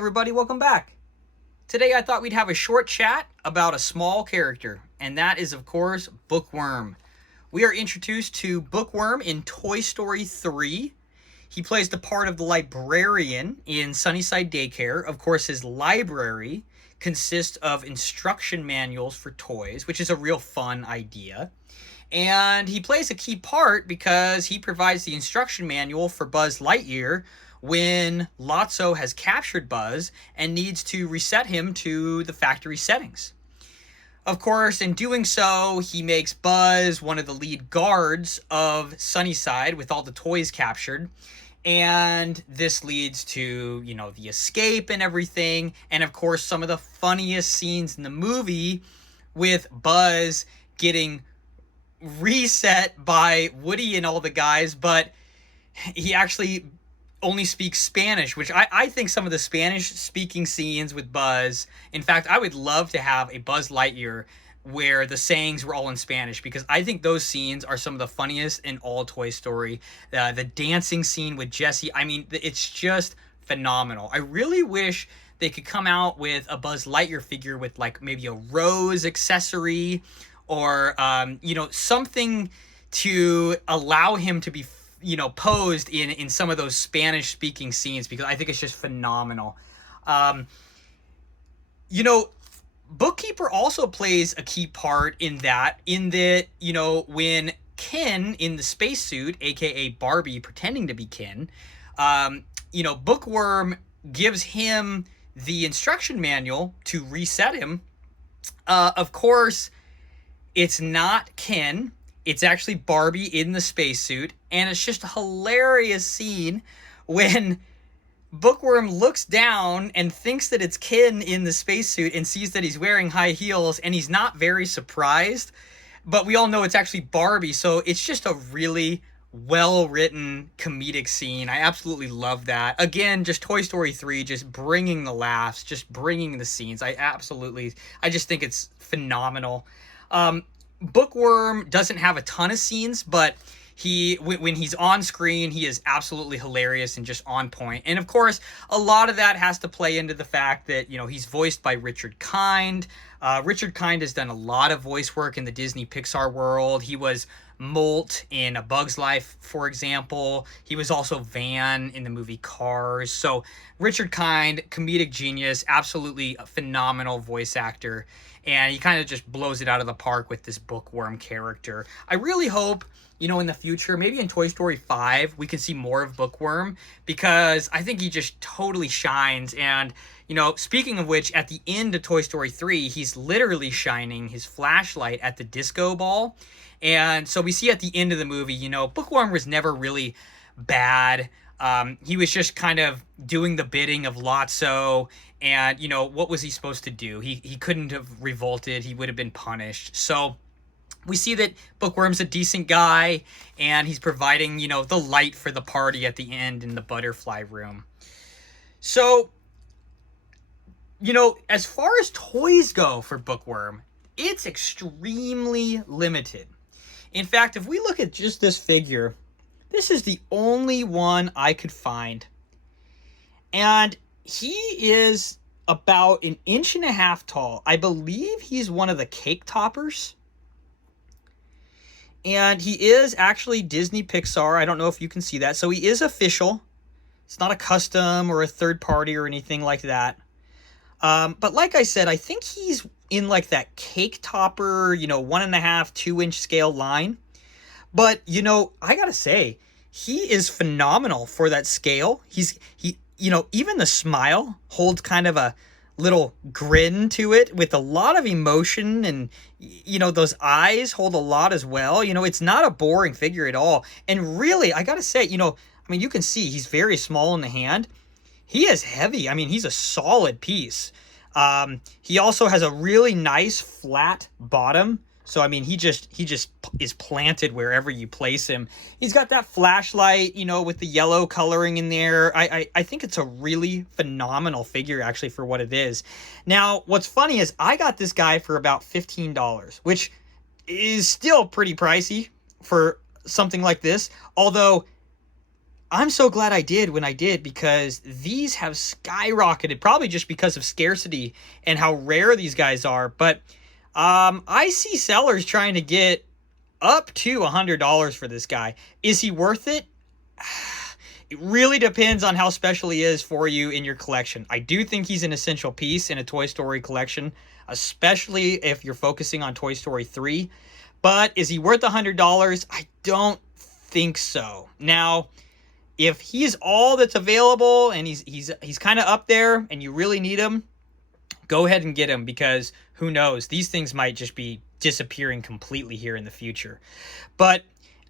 everybody, welcome back. Today I thought we'd have a short chat about a small character, and that is, of course, Bookworm. We are introduced to Bookworm in Toy Story 3. He plays the part of the librarian in Sunnyside Daycare. Of course, his library consists of instruction manuals for toys, which is a real fun idea. And he plays a key part because he provides the instruction manual for Buzz Lightyear when Lotso has captured Buzz and needs to reset him to the factory settings. Of course, in doing so, he makes Buzz one of the lead guards of Sunnyside with all the toys captured. And this leads to, the escape and everything. And of course, some of the funniest scenes in the movie with Buzz getting reset by Woody and all the guys, but he actually only speaks Spanish, which I think some of the Spanish speaking scenes with Buzz, in fact, I would love to have a Buzz Lightyear where the sayings were all in Spanish, because I think those scenes are some of the funniest in all Toy Story. The dancing scene with Jessie, it's just phenomenal. I really wish they could come out with a Buzz Lightyear figure with like maybe a rose accessory or, something to allow him to be posed in some of those Spanish speaking scenes, because I think it's just phenomenal. Bookkeeper also plays a key part in that, when Ken in the spacesuit, aka Barbie pretending to be Ken, Bookworm gives him the instruction manual to reset him. Of course, it's not Ken. It's actually Barbie in the spacesuit, and it's just a hilarious scene when Bookworm looks down and thinks that it's Ken in the spacesuit and sees that he's wearing high heels, and he's not very surprised, but we all know it's actually Barbie, so it's just a really well-written comedic scene. I absolutely love that. Again, just Toy Story 3, just bringing the laughs, just bringing the scenes. I just think it's phenomenal. Bookworm doesn't have a ton of scenes, but when he's on screen, he is absolutely hilarious and just on point. And of course, a lot of that has to play into the fact that, he's voiced by Richard Kind. Richard Kind has done a lot of voice work in the Disney Pixar world. He was Molt in A Bug's Life, for example. He was also Van in the movie Cars. So Richard Kind, comedic genius, absolutely a phenomenal voice actor. And he kind of just blows it out of the park with this Bookworm character. I really hope, in the future, maybe in Toy Story 5, we can see more of Bookworm, because I think he just totally shines. And, speaking of which, at the end of Toy Story 3, he's literally shining his flashlight at the disco ball. And so we see at the end of the movie, Bookworm was never really bad. He was just kind of doing the bidding of Lotso, and, what was he supposed to do? He couldn't have revolted. He would have been punished. So we see that Bookworm's a decent guy, and he's providing, the light for the party at the end in the butterfly room. So, as far as toys go for Bookworm, it's extremely limited. In fact, if we look at just this figure, this is the only one I could find. And he is about 1.5 inches tall. I believe he's one of the cake toppers. And he is actually Disney Pixar. I don't know if you can see that. So he is official. It's not a custom or a third party or anything like that. But like I said, I think he's in like that cake topper, 1.5, 2 inch scale line. But, I gotta say, he is phenomenal for that scale. Even the smile holds kind of a little grin to it with a lot of emotion, and, those eyes hold a lot as well. It's not a boring figure at all. And really, I gotta say, you can see he's very small in the hand. He is heavy. He's a solid piece. He also has a really nice flat bottom. So, he just is planted wherever you place him. He's got that flashlight, with the yellow coloring in there. I think it's a really phenomenal figure, actually, for what it is. Now, what's funny is I got this guy for about $15, which is still pretty pricey for something like this. Although, I'm so glad I did when I did, because these have skyrocketed, probably just because of scarcity and how rare these guys are. But I see sellers trying to get up to $100 for this guy. Is he worth it? It really depends on how special he is for you in your collection. I do think he's an essential piece in a Toy Story collection, especially if you're focusing on Toy Story 3. But is he worth $100? I don't think so. Now, if he's all that's available and he's kind of up there and you really need him, go ahead and get him, because who knows? These things might just be disappearing completely here in the future. But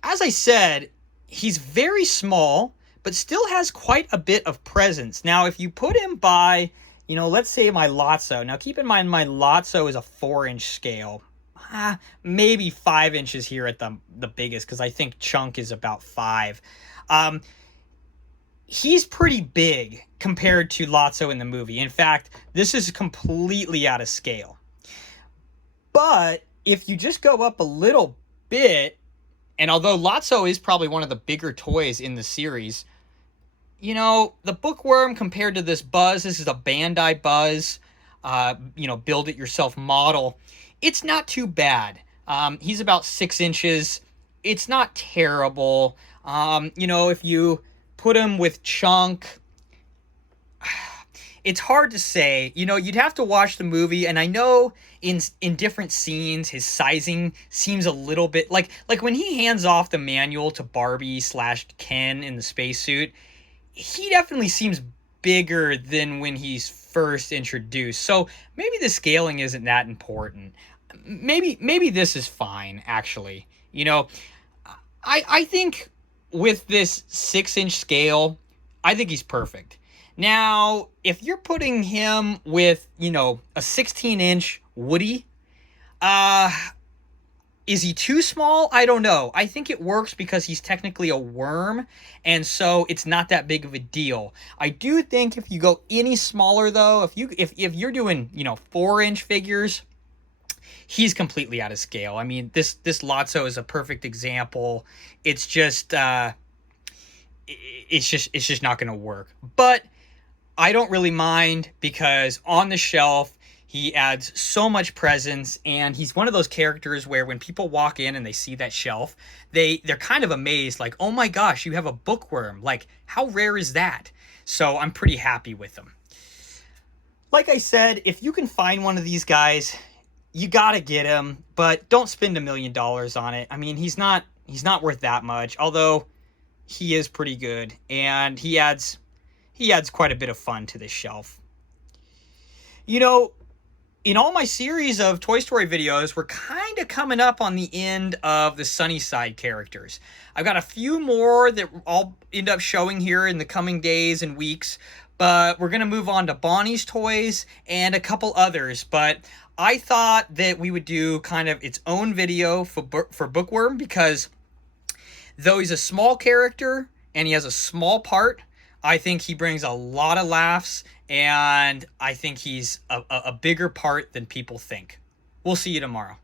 as I said, he's very small, but still has quite a bit of presence. Now, if you put him by, let's say my Lotso. Now, keep in mind, my Lotso is a 4-inch scale. Maybe 5 inches here at the biggest, because I think Chunk is about 5. He's pretty big compared to Lotso in the movie. In fact, this is completely out of scale. But if you just go up a little bit, and although Lotso is probably one of the bigger toys in the series, the Bookworm compared to this Buzz, this is a Bandai Buzz, build it yourself model. It's not too bad. He's about 6 inches. It's not terrible. If you put him with Chunk, it's hard to say. You'd have to watch the movie, and I know in different scenes his sizing seems a little bit like when he hands off the manual to Barbie/Ken in the spacesuit, he definitely seems bigger than when he's first introduced. So maybe the scaling isn't that important. Maybe this is fine, actually. I think with this 6-inch scale, I think he's perfect. Now, if you're putting him with, a 16-inch Woody, is he too small? I don't know. I think it works because he's technically a worm, and so it's not that big of a deal. I do think if you go any smaller, though, if you're doing, 4-inch figures, he's completely out of scale. I mean, this Lotso is a perfect example. It's just it's just not going to work. But I don't really mind, because on the shelf he adds so much presence, and he's one of those characters where when people walk in and they see that shelf, they're kind of amazed, like, oh my gosh, you have a Bookworm. Like, how rare is that? So I'm pretty happy with him. Like I said, if you can find one of these guys, you gotta get him, but don't spend $1 million on it. I mean, he's not worth that much, although he is pretty good, and he adds quite a bit of fun to this shelf. In all my series of Toy Story videos, we're kind of coming up on the end of the Sunnyside characters. I've got a few more that I'll end up showing here in the coming days and weeks, but we're going to move on to Bonnie's toys and a couple others. But I thought that we would do kind of its own video for Bookworm, because though he's a small character and he has a small part, I think he brings a lot of laughs, and I think he's a bigger part than people think. We'll see you tomorrow.